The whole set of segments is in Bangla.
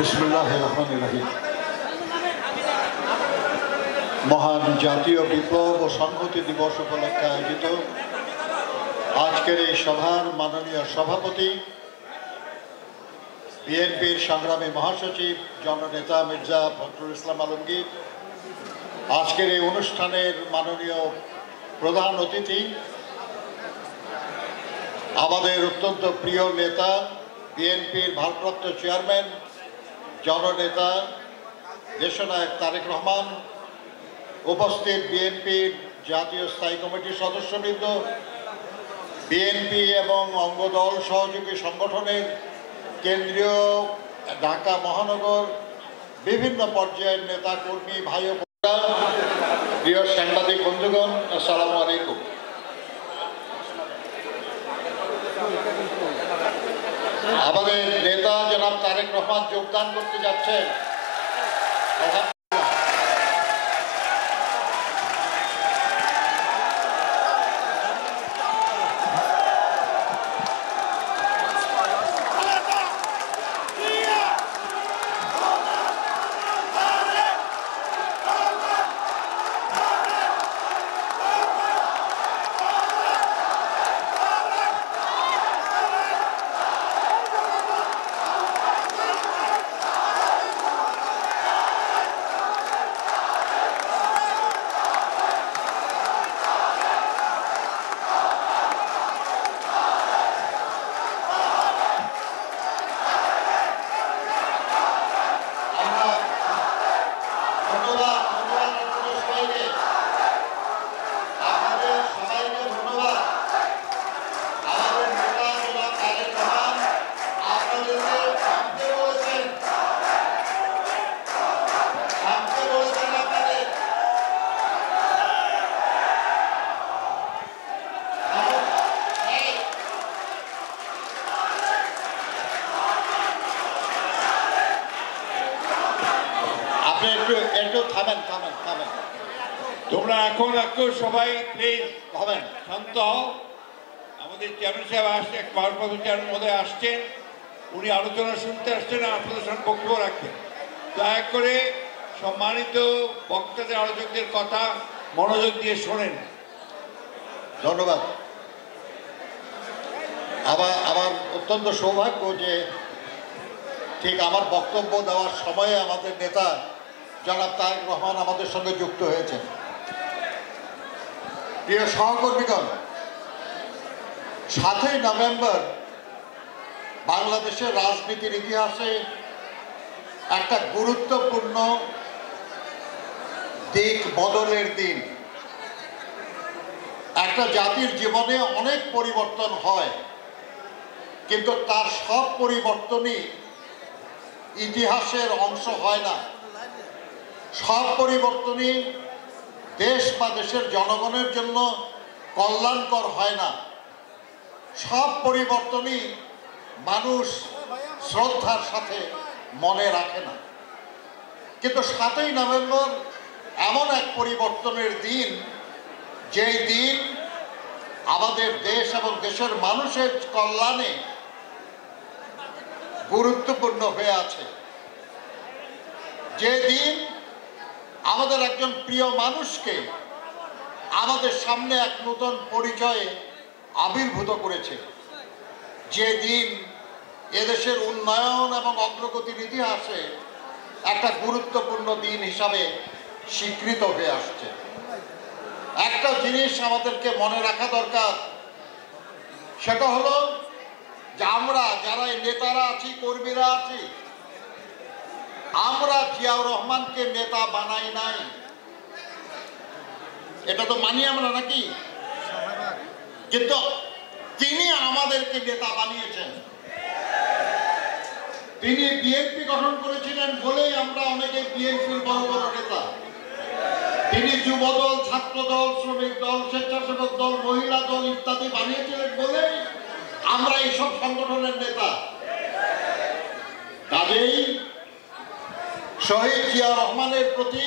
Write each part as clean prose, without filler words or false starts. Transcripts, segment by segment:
বিসমিল্লাহির রহমানির রহিম। মহান জাতীয় বিপ্লব ও সংহতি দিবস উপলক্ষে আয়োজিত আজকের এই সভার মাননীয় সভাপতি, বিএনপির সংগ্রামী মহাসচিব জননেতা মির্জা ফখরুল ইসলাম আলমগীর, আজকের এই অনুষ্ঠানের মাননীয় প্রধান অতিথি, আমাদের অত্যন্ত প্রিয় নেতা বিএনপির ভারপ্রাপ্ত চেয়ারম্যান জননেতা দেশনায়ক তারেক রহমান, উপস্থিত বিএনপির জাতীয় স্থায়ী কমিটির সদস্যবৃন্দ, বিএনপি এবং অঙ্গদল সহযোগী সংগঠনের কেন্দ্রীয় ঢাকা মহানগর বিভিন্ন পর্যায়ের নেতা কর্মী, ভাই ও বোনেরা, প্রিয় সাংবাদিক বন্ধুগণ, আসসালামু আলাইকুম। আমাদের নেতা জনাব তারেক রহমান যোগদান করতে যাচ্ছেন। তোমরা এখন একটু সবাই প্লিজ হবেন, শান্ত হও। আমাদের চেয়ারম্যান সাহেব আসছে, ভারপ্রাপ্ত চেয়ারম্যান মধ্যে আসছেন, উনি আলোচনা শুনতে আসছেন, আপনাদের সঙ্গে বক্তব্য রাখবেন। দয়া করে সম্মানিত বক্তাদের, আলোচকদের কথা মনোযোগ দিয়ে শোনেন। ধন্যবাদ। আমার অত্যন্ত সৌভাগ্য যে ঠিক আমার বক্তব্য দেওয়ার সময়ে আমাদের নেতা জনাব তারেক রহমান আমাদের সঙ্গে যুক্ত হয়েছেন। প্রিয় সহকর্মীগণ, 7ই নভেম্বর বাংলাদেশের রাজনীতির ইতিহাসে একটা গুরুত্বপূর্ণ দিক বদলের দিন। একটা জাতির জীবনে অনেক পরিবর্তন হয়, কিন্তু তার সব পরিবর্তনই ইতিহাসের অংশ হয় না। সব পরিবর্তনই দেশ বা দেশের জনগণের জন্য কল্যাণকর হয় না। সব পরিবর্তনই মানুষ শ্রদ্ধার সাথে মনে রাখে না। কিন্তু 7ই নভেম্বর এমন এক পরিবর্তনের দিন, যেই দিন আমাদের দেশ এবং দেশের মানুষের কল্যাণে গুরুত্বপূর্ণ হয়ে আছে। যে দিন আমাদের একজন প্রিয় মানুষকে আমাদের সামনে এক নতুন পরিচয়ে আবির্ভূত করেছে। যে দিন এদেশের উন্নয়ন এবং অগ্রগতির ইতিহাসে একটা গুরুত্বপূর্ণ দিন হিসাবে স্বীকৃত হয়ে আসছে। একটা জিনিস আমাদেরকে মনে রাখা দরকার, সেটা হলো যে আমরা যারা নেতারা আছি, কর্মীরা আছি, আমরা জিয়াউর রহমানকে নেতা বানাই নাই। এটা তো মানি আমরা, নাকি? কিন্তু তিনি আমাদেরকে নেতা বানিয়েছেন। তিনি বিএনপি গঠন করেছিলেন বলেই আমরা অনেকে বিএনপির বড় বড় নেতা। তিনি যুবদল, ছাত্রদল, শ্রমিক দল, স্বেচ্ছাসেবক দল, মহিলা দল ইত্যাদি বানিয়েছিলেন বলেই আমরা এইসব সংগঠনের নেতা। কাজেই শহীদ জিয়া রহমানের প্রতি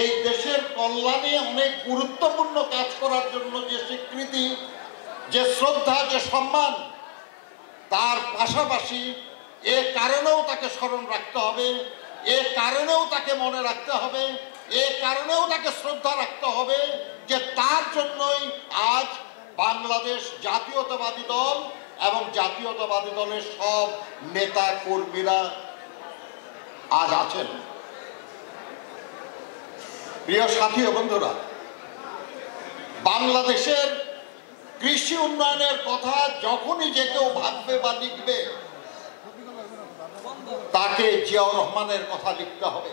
এই দেশের কল্যাণে অনেক গুরুত্বপূর্ণ কাজ করার জন্য যে স্বীকৃতি, যে শ্রদ্ধা, যে সম্মান, তার পাশাপাশি এ কারণেও তাকে স্মরণ রাখতে হবে, এ কারণেও তাকে মনে রাখতে হবে, এ কারণেও তাকে শ্রদ্ধা রাখতে হবে যে তার জন্যই আজ বাংলাদেশ জাতীয়তাবাদী দল এবং জাতীয়তাবাদী দলের সব নেতা কর্মীরা আজ আছেন। প্রিয় সাথী ও বন্ধুরা, বাংলাদেশের কৃষি উন্নয়নের কথা যখনই যে কেউ ভাববে বা লিখবে, তাকে জিয়াউর রহমানের কথা লিখতে হবে।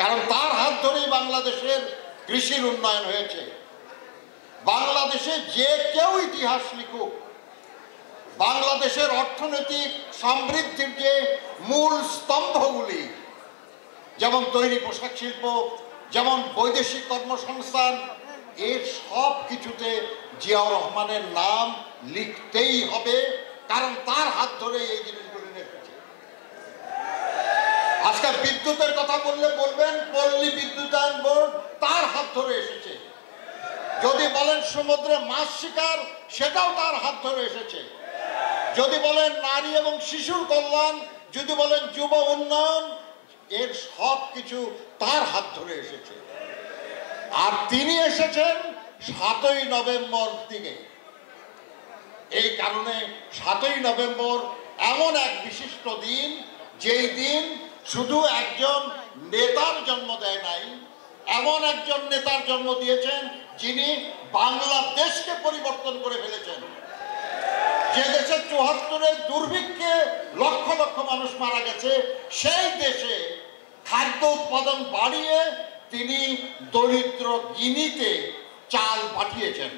কারণ তার হাত ধরেই বাংলাদেশের কৃষির উন্নয়ন হয়েছে। বাংলাদেশে যে কেউ ইতিহাস লিখুক, বাংলাদেশের অর্থনৈতিক সমৃদ্ধির যে মূল স্তম্ভগুলি, যেমন তৈরি পোশাক শিল্প, যেমন বৈদেশিক কর্মসংস্থান, এর সব কিছুতে জিয়াউর রহমানের নাম লিখতেই হবে, কারণ তার হাত ধরে এই জিনিসগুলি এসেছে। আজকে বিদ্যুতের কথা বললে বলবেন পল্লী বিদ্যুতায়ন বোর্ড তার হাত ধরে এসেছে। যদি বলেন সমুদ্রে মাছ শিকার, সেটাও তার হাত ধরে এসেছে। যদি বলেন নারী এবং শিশুর কল্যাণ, যদি বলেন যুব উন্নয়ন, এর সব কিছু তার হাত ধরে এসেছে। আর তিনি এসেছেন 7ই নভেম্বর দিনে। এই কারণে 7ই নভেম্বর এমন এক বিশিষ্ট দিন, যেই দিন শুধু একজন নেতার জন্ম দেয় নাই, এমন একজন নেতার জন্ম দিয়েছেন যিনি বাংলাদেশকে পরিবর্তন করে ফেলেছেন। যে দেশে 74-এর দুর্ভিক্ষে লক্ষ লক্ষ মানুষ মারা গেছে, সেই দেশে খাদ্য উৎপাদন বাড়িয়ে তিনি দরিদ্র গিনিতে চাল পাঠিয়েছেন।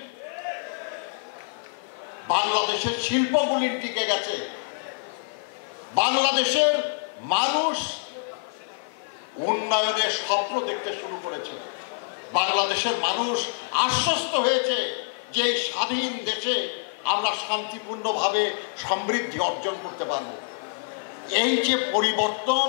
বাংলাদেশের শিল্পগুলি টিকে গেছে। বাংলাদেশের মানুষ উন্নয়নের স্বপ্ন দেখতে শুরু করেছে। বাংলাদেশের মানুষ আশ্বস্ত হয়েছে যে এই স্বাধীন দেশে আমরা শান্তিপূর্ণভাবে সমৃদ্ধি অর্জন করতে পারব। এই যে পরিবর্তন,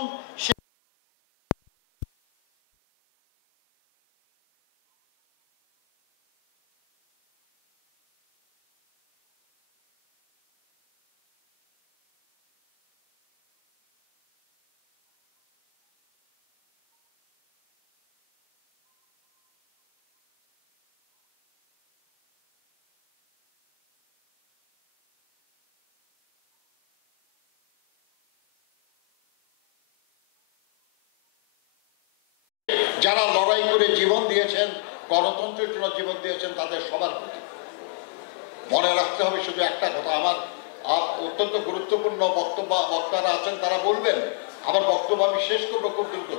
যারা লড়াই করে জীবন দিয়েছেন, গণতন্ত্রের জন্য জীবন দিয়েছেন, তাদের সবার প্রতি মনে রাখতে হবে শুধু একটা কথা। আমার অত্যন্ত গুরুত্বপূর্ণ বক্তারা আছেন, তারা বলবেন। আমার বক্তব্য আমি শেষ করবো খুব দ্রুত।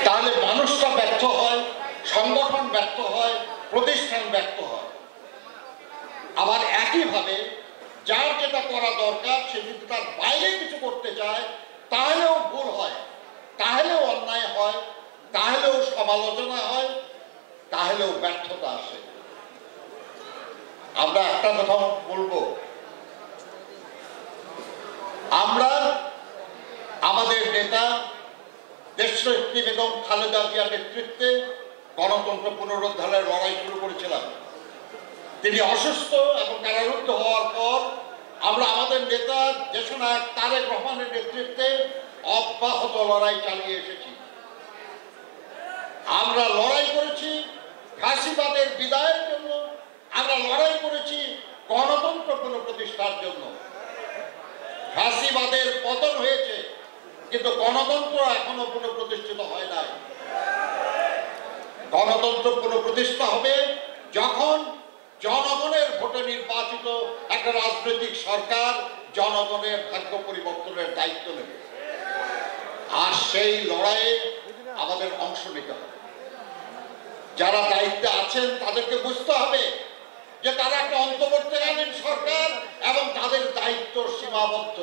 তাহলে মানুষটা ব্যর্থ হয়, সংগঠন ব্যর্থ হয়, প্রতিষ্ঠান ব্যর্থ হয়। আবার একইভাবে যার যেটা করা দরকার, সে যদি তার বাইরে কিছু করতে চায়, তাহলেও ভুল হয়, তাহলেও অন্যায় হয়, তাহলেও সমালোচনা হয়, তাহলেও ব্যর্থতা আসে। আমরা একটা কথা বলবো, আমরা আমাদের নেতা দেশনেত্রী বেগম খালেদা জিয়ার নেতৃত্বে গণতন্ত্র পুনরুদ্ধারের লড়াই শুরু করেছিলাম। তিনি অসুস্থ এবং কারারুদ্ধ হওয়ার পর আমরা আমাদের নেতা দেশনায়ক তারেক রহমানের নেতৃত্বে অব্যাহত লড়াই চালিয়ে এসেছি। আমরা লড়াই করেছি ফ্যাসিবাদের বিদায়ের জন্য, আমরা লড়াই করেছি গণতন্ত্র পুনঃপ্রতিষ্ঠার জন্য। ফ্যাসিবাদের পতন হয়েছে, কিন্তু গণতন্ত্র এখনো পুনঃপ্রতিষ্ঠিত হয় নাই। গণতন্ত্র পুনঃপ্রতিষ্ঠা হবে যখন জনগণের ভোটে নির্বাচিত একটা রাজনৈতিক সরকার জনগণের ভাগ্য পরিবর্তনের দায়িত্ব নেবে। আর সেই লড়াইয়ে আমাদের অংশ নিতে হবে। যারা দায়িত্বে আছেন তাদেরকে বুঝতে হবে যে তারা একটা অন্তর্বর্তীকালীন সরকার এবং তাদের দায়িত্ব সীমাবদ্ধ।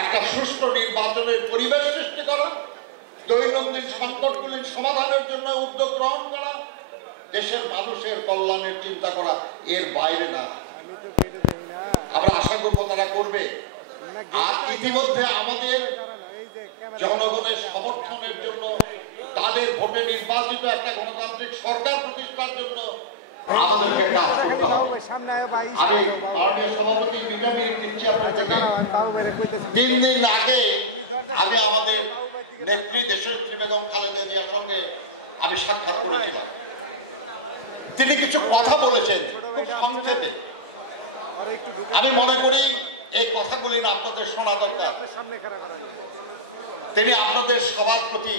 একটা সুষ্ঠু নির্বাচনের পরিবেশ সৃষ্টি করা, দৈনন্দিন সংকটগুলির সমাধানের জন্য উদ্যোগ গ্রহণ করা, দেশের মানুষের কল্যাণের চিন্তা করা, এর বাইরে না। আমরা আশা করবো তারা করবে। আর ইতিমধ্যে আমাদের জনগণের সমর্থনের জন্য, তাদের ভোটে নির্বাচিত একটা গণতান্ত্রিক সরকার প্রতিষ্ঠার জন্য আমাদেরকে কাজ করতে হবে। আমি মাননীয় সভাপতি বিনামির দিচ্ছি আপনাদেরকে। 3 দিন আগে আমি আমাদের নেত্রী দেশনেত্রী বেগম খালেদা জিয়ার সঙ্গে আমি সাক্ষাৎ করেছিলাম। তিনি কিছু কথা বলেছেন খুব সংক্ষেপে। আমি মনে করি এই কথাগুলি না আপনাদের শোনা দরকার। তিনি আপনাদের সবার প্রতি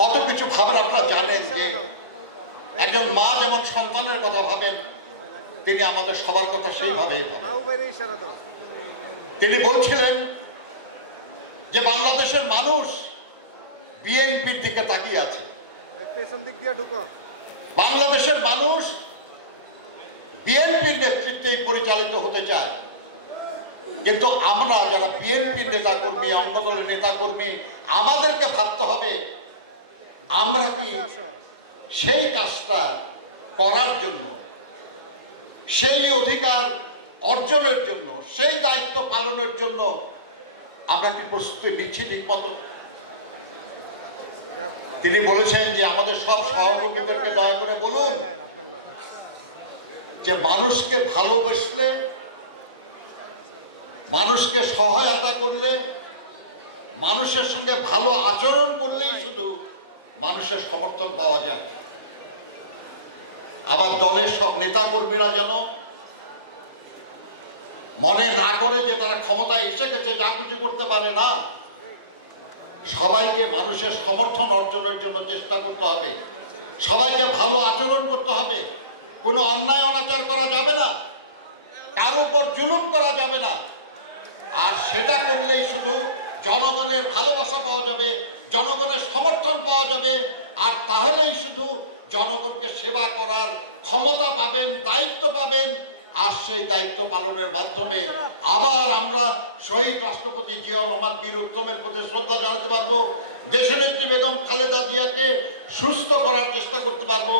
কত কিছু ভাবেন আপনারা জানেন। যে একজন মা যেমন সন্তানের কথা ভাবেন, তিনি আমাদের সবার কথা সেইভাবে ভাবেন। তিনি বলছিলেন যে বাংলাদেশের মানুষ বিএনপির দিকে তাকিয়ে আছে। বাংলাদেশের মানুষ বিএনপির নেতৃত্বে পরিচালিত হতে চায়। কিন্তু আমরা যারা বিএনপির নেতাকর্মী, অঙ্গদলের নেতাকর্মী, আমাদেরকে ভাবতে হবে আমরা কি সেই কাজটা করার জন্য, সেই অধিকার অর্জনের জন্য, সেই দায়িত্ব পালনের জন্য আমরা কি প্রস্তুতি নিচ্ছি ঠিক মতো। তিনি বলেছেন যে আমাদের সব সহকর্মীদেরকে দয়া করে বলুন যে মানুষকে ভালোবাসলে, মানুষকে সহায়তা করলে, মানুষের সঙ্গে ভালো আচরণ করলেই শুধু মানুষের সমর্থন পাওয়া যায়। আবার দলের সব নেতা কর্মীরা যেন মনে না করে যে তারা ক্ষমতায় এসে গেছে, যা কিছু করতে পারে না। সবাইকে মানুষের সমর্থন অর্জনের জন্য চেষ্টা করতে হবে, সবাইকে ভালো আচরণ করতে হবে, কোনো অন্যায় অনাচার করা যাবে না, কারো উপর জুলুম করা যাবে না। আর সেটা করলেই শুধু জনগণের ভালোবাসা পাওয়া যাবে, জনগণের সমর্থন পাওয়া যাবে। আর তাহলেই শুধু জনগণকে সেবা করার ক্ষমতা পাবেন, দায়িত্ব পাবেন। আর সেই দায়িত্ব পালনের মাধ্যমে আবার আমরা শহীদ রাষ্ট্রপতি জিয়াউর রহমান বীর উত্তমের প্রতি শ্রদ্ধা জানাতে পারবো, দেশনেত্রী বেগম খালেদা জিয়াকে সুস্থ করার চেষ্টা করতে পারবো,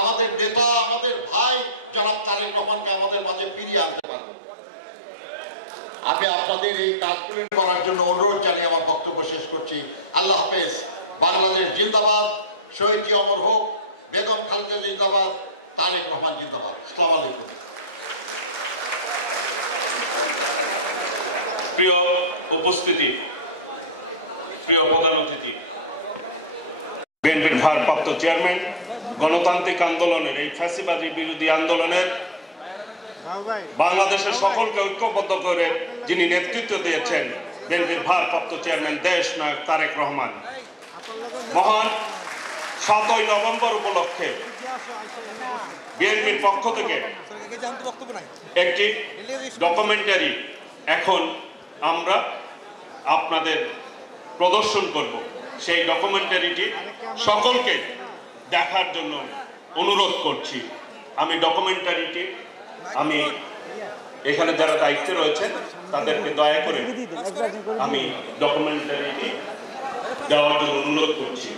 আমাদের নেতা, আমাদের ভাই জনাব তারেক রহমানকে আমাদের মাঝে ফিরিয়ে আনতে পারবো। আমি আপনাদের এই কাজগুলি করার জন্য অনুরোধ জানিয়ে আমার বক্তব্য শেষ করছি। আল্লাহ হাফেজ। বাংলাদেশ জিন্দাবাদ, শহীদ জিয়া অমর হোক, বেগম খালেদা জিন্দাবাদ, তারেক রহমান জিন্দাবাদ। আসসালামু আলাইকুম। প্রিয় উপস্থিতি, প্রিয় প্রধান অতিথি, বিএনপির ভারপ্রাপ্ত চেয়ারম্যান, গণতান্ত্রিক আন্দোলনের এই ফ্যাসিবাদী বিরোধী আন্দোলনের বাংলাদেশের সকলকে ঐক্যবদ্ধ করে যিনি নেতৃত্ব দিয়েছেন, বিএনপির ভারপ্রাপ্ত চেয়ারম্যান দেশ নায়ক তারেক রহমান, মহান 7ই নভেম্বর উপলক্ষে বিএনপির পক্ষ থেকে একটি ডকুমেন্টারি এখন আমরা আপনাদের প্রদর্শন করব। সেই ডকুমেন্টারিটি সকলকে দেখার জন্য অনুরোধ করছি। আমি ডকুমেন্টারিটি এখানে যারা দায়িত্বে রয়েছেন তাদেরকে দয়া করে আমি ডকুমেন্টারিটি দেওয়ার জন্য অনুরোধ করছি।